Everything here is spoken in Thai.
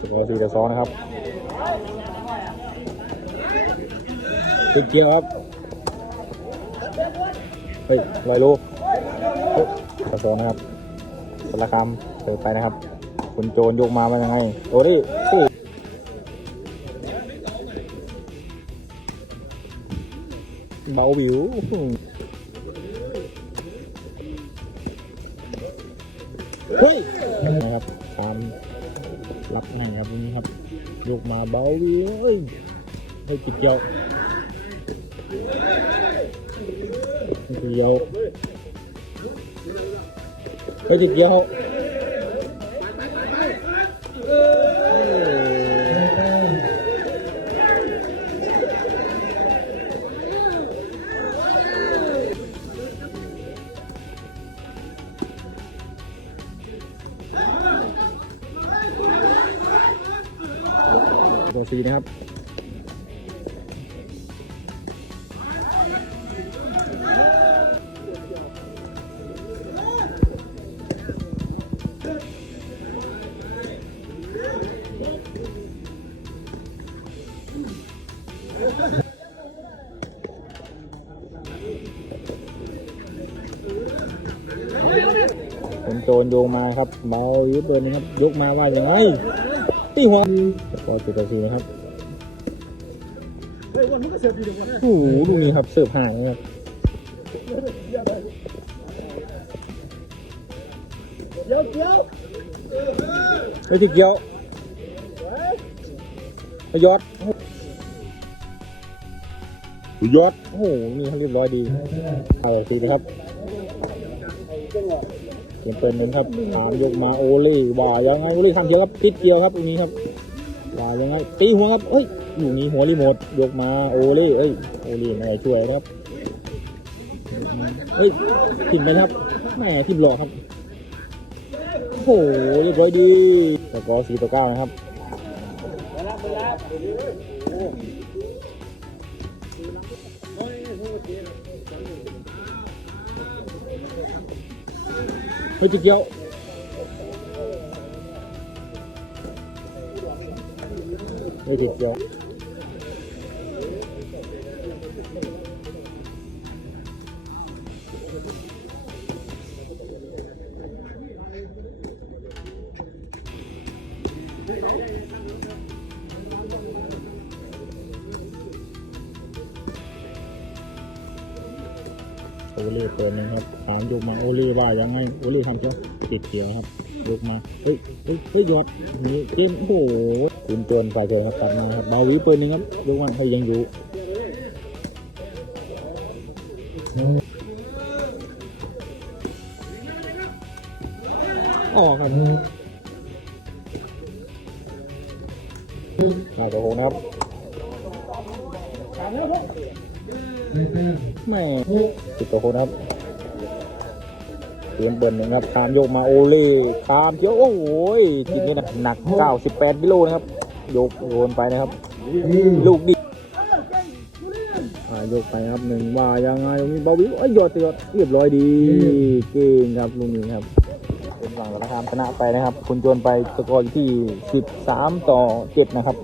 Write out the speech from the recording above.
สกอร์สี่ต่อสองนะครับติดเกียร์ครับ เฮ้ยลอยลูกต่อสองนะครับสารคามเสิร์ฟไปนะครับ คุณโจนยกมาว่ายังไง โอ้ดิสี่เบาบิวเฮ้ยนะครับตาม รับง่ายครับตรงนี้ครับลูกมาเบาเลยให้จิตเดียวจิตเดียวให้จิตเดียว ตัวสีนะครับผมโจรโยงมาครับเบายุบเดินนะครับยกมาว่าอย่างไง ตีหัวพอจุดต่อสีนะครับโอ้โหดูนี่ครับเสิร์ฟห่างนะครับไม่ติดเกี่ยวไปยอดยอดโอ้โหนี่เขาเรียบร้อยดีเอาสีนะครับ เปลี่ยนเป็นนึ่งครับตามยกมาโอเล่ว่ายังไงโอเล่ทำเดียวครับติดเดียวครับตรงนี้ครับว่ายังไงตีหัวครับเอ้ยอยู่นี่หัวรีโมทยกมาโอเล่เอ้ยโอเล่ไม่ได้ช่วยนะครับเอ้ยทิมไปครับแหมทิมหลอกครับโอ้โหเรียบร้อยดีสกอร์สี่ต่อเก้านะครับ เฮ้ยจุดเดีย โอเล่เปิดนะครับถามยกมาโอเล่ว่ายังไงโอเล่ทำเดียวติดเดียวครับยกมาเฮ้ยเฮ้ยเฮ้ยยอดนี่เกมโอ้โหคุณตวนฝ่ายเจอครับตัดมาครับเบาวิเปิดหนึงครับยกมาให้ยังอยู่ออกครับนายกระโหงนะครับ แม่ติดกระโหงนครับเตรียมเบิร์นหนึ่งครับคามโยกมาโอเล่คามเที่ยวโอ้โหทีนี้นะหนัก98กิโลนะครับโยกโยนไปนะครับ ลูกดิอ่ายกไปครับหนึ่งว่ายังไงมีเบาวิวเอ้ยยอดยอดเรียบร้อยดีเก่งครับลูกนี้ครับเป็นฝั่งสารคามชนะไปนะครับ คุณโจนไปสกอร์อยู่ที่ 13 ต่อ 7 นะครับ